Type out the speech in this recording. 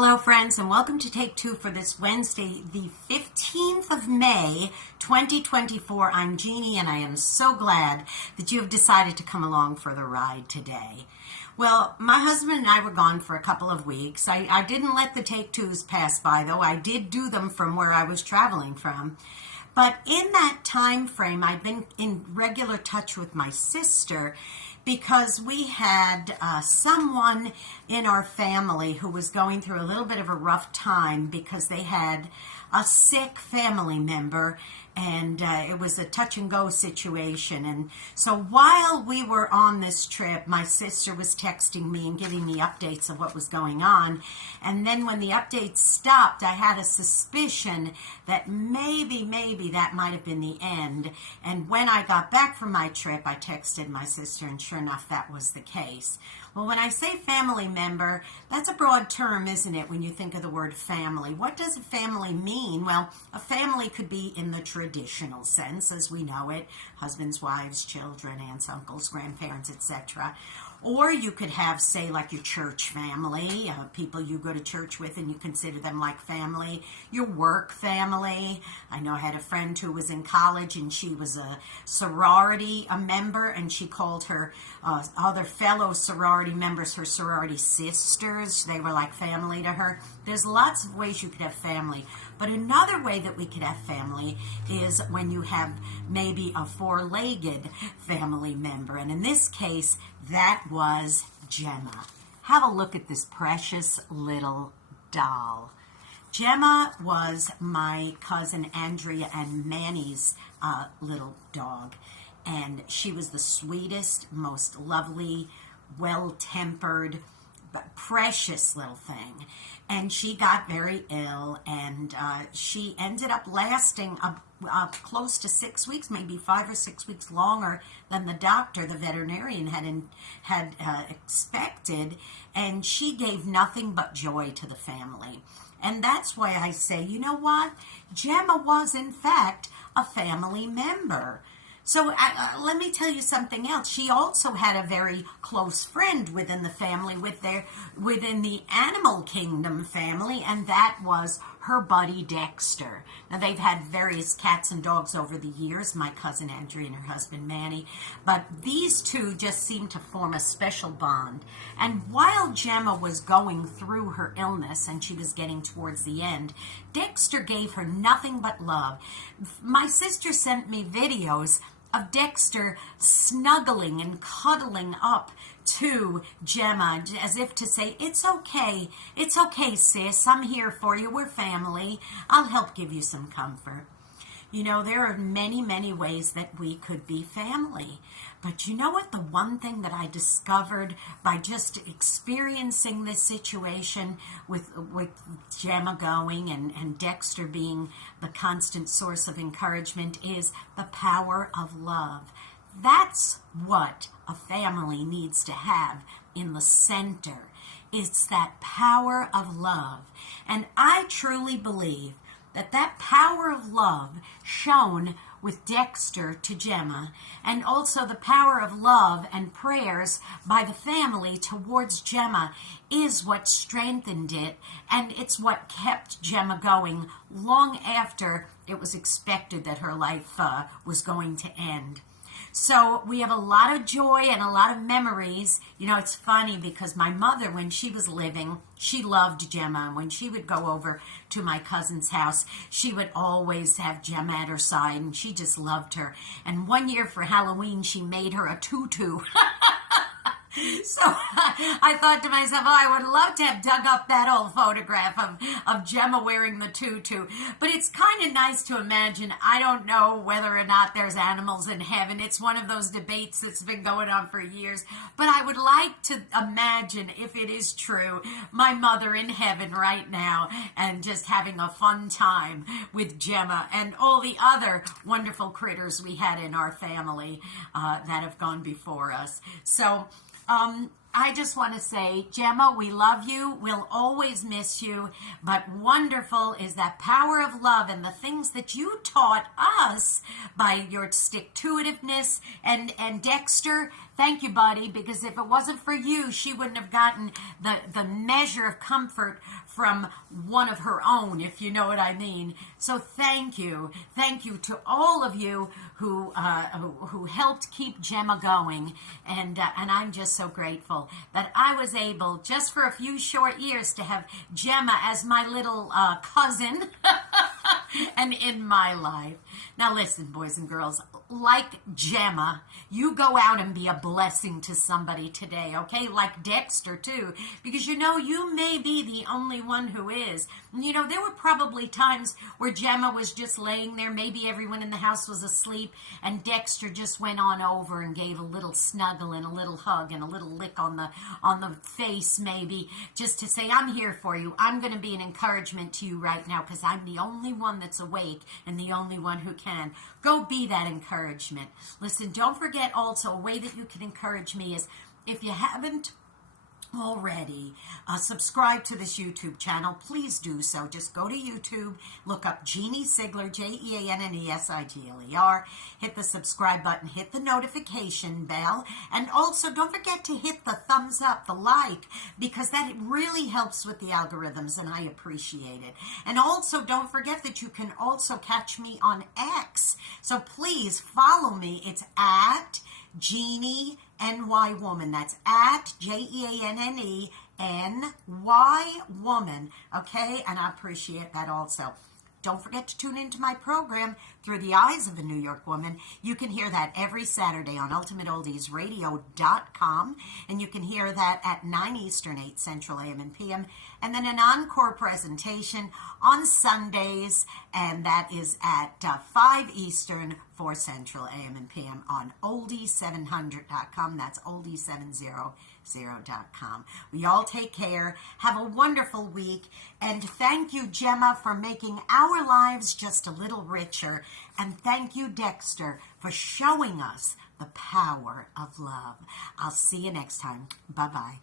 Hello, friends, and welcome to Take Two for this Wednesday, the 15th of May, 2024. I'm Jeannie, and I am so glad that you have decided to come along for the ride today. Well, my husband and I were gone for a couple of weeks. I didn't let the Take Twos pass by, though. I did do them from where I was traveling from. But in that time frame, I've been in regular touch with my sister because we had someone in our family who was going through a little bit of a rough time because they had a sick family member, and it was a touch-and-go situation. And so while we were on this trip, my sister was texting me and giving me updates of what was going on. And then when the updates stopped, I had a suspicion that maybe that might have been the end. And when I got back from my trip, I texted my sister, and sure enough, that was the case. Well, when I say family member, that's a broad term, isn't it, when you think of the word family? What does a family mean? Well, a family could be in the traditional sense, as we know it, husbands, wives, children, aunts, uncles, grandparents, etc. Or you could have, say, like your church family, people you go to church with and you consider them like family. Your work family. I know I had a friend who was in college and she was a sorority member, and she called her other fellow sorority members her sorority sisters. They were like family to her. There's lots of ways you could have family. But another way that we could have family is when you have maybe a four-legged family member. And in this case, that was Gemma. Have a look at this precious little doll. Gemma was my cousin Andrea and Manny's little dog. And she was the sweetest, most lovely, well-tempered, but precious little thing. And she got very ill, and she ended up lasting close to 6 weeks, maybe 5 or 6 weeks longer than the doctor, the veterinarian, had expected. And she gave nothing but joy to the family. And that's why I say, you know what? Gemma was, in fact, a family member. So let me tell you something else. She also had a very close friend within the family, within the animal kingdom family, and that was her buddy Dexter. Now, they've had various cats and dogs over the years, my cousin Andrea and her husband Manny, but these two just seemed to form a special bond. And while Gemma was going through her illness and she was getting towards the end, Dexter gave her nothing but love. My sister sent me videos of Dexter snuggling and cuddling up to Gemma as if to say, it's okay, sis, I'm here for you, we're family, I'll help give you some comfort. You know, there are many ways that we could be family. But you know what? The one thing that I discovered by just experiencing this situation with Gemma going and Dexter being the constant source of encouragement is the power of love. That's what a family needs to have in the center. It's that power of love. And I truly believe that power of love shown with Dexter to Gemma, and also the power of love and prayers by the family towards Gemma, is what strengthened it, and it's what kept Gemma going long after it was expected that her life was going to end. So we have a lot of joy and a lot of memories. You know, it's funny because my mother, when she was living, she loved Gemma. And when she would go over to my cousin's house, she would always have Gemma at her side, and she just loved her. And one year for Halloween, she made her a tutu. So I thought to myself, oh, I would love to have dug up that old photograph of Gemma wearing the tutu. But it's kind of nice to imagine. I don't know whether or not there's animals in heaven. It's one of those debates that's been going on for years. But I would like to imagine, if it is true, my mother in heaven right now and just having a fun time with Gemma and all the other wonderful critters we had in our family that have gone before us. So I just want to say, Gemma, we love you. We'll always miss you. But wonderful is that power of love and the things that you taught us by your stick-to-itiveness. And Dexter, Thank you, buddy, because if it wasn't for you, she wouldn't have gotten the measure of comfort from one of her own, if you know what I mean. So thank you. Thank you to all of you who helped keep Gemma going. And I'm just so grateful that I was able, just for a few short years, to have Gemma as my little cousin and in my life. Now listen, boys and girls, like Gemma, you go out and be a blessing to somebody today, okay? Like Dexter, too, because you may be the only one who is. There were probably times where Gemma was just laying there, maybe everyone in the house was asleep, and Dexter just went on over and gave a little snuggle and a little hug and a little lick on the face, maybe, just to say, I'm here for you. I'm going to be an encouragement to you right now because I'm the only one that's awake and the only one who can. Go be that encouragement. Listen, don't forget also, a way that you can encourage me is, if you haven't already subscribe to this YouTube channel, please do so. Just go to YouTube, look up Jeanne Sigler, JeanneSigler, hit the subscribe button, hit the notification bell, and also don't forget to hit the thumbs up, the like, because that really helps with the algorithms, and I appreciate it. And also don't forget that you can also catch me on X, so please follow me. It's at Jeanne NY Woman. That's at JeanneNY Woman. Okay, and I appreciate that also. Don't forget to tune into my program, Through the Eyes of a New York Woman. You can hear that every Saturday on UltimateOldiesRadio.com, and you can hear that at 9 Eastern, 8 Central AM and PM, and then an encore presentation on Sundays, and that is at 5 Eastern, 4 Central AM and PM on Oldie700.com. That's Oldie700.com. We all take care. Have a wonderful week. And thank you, Gemma, for making our lives just a little richer. And thank you, Dexter, for showing us the power of love. I'll see you next time. Bye-bye.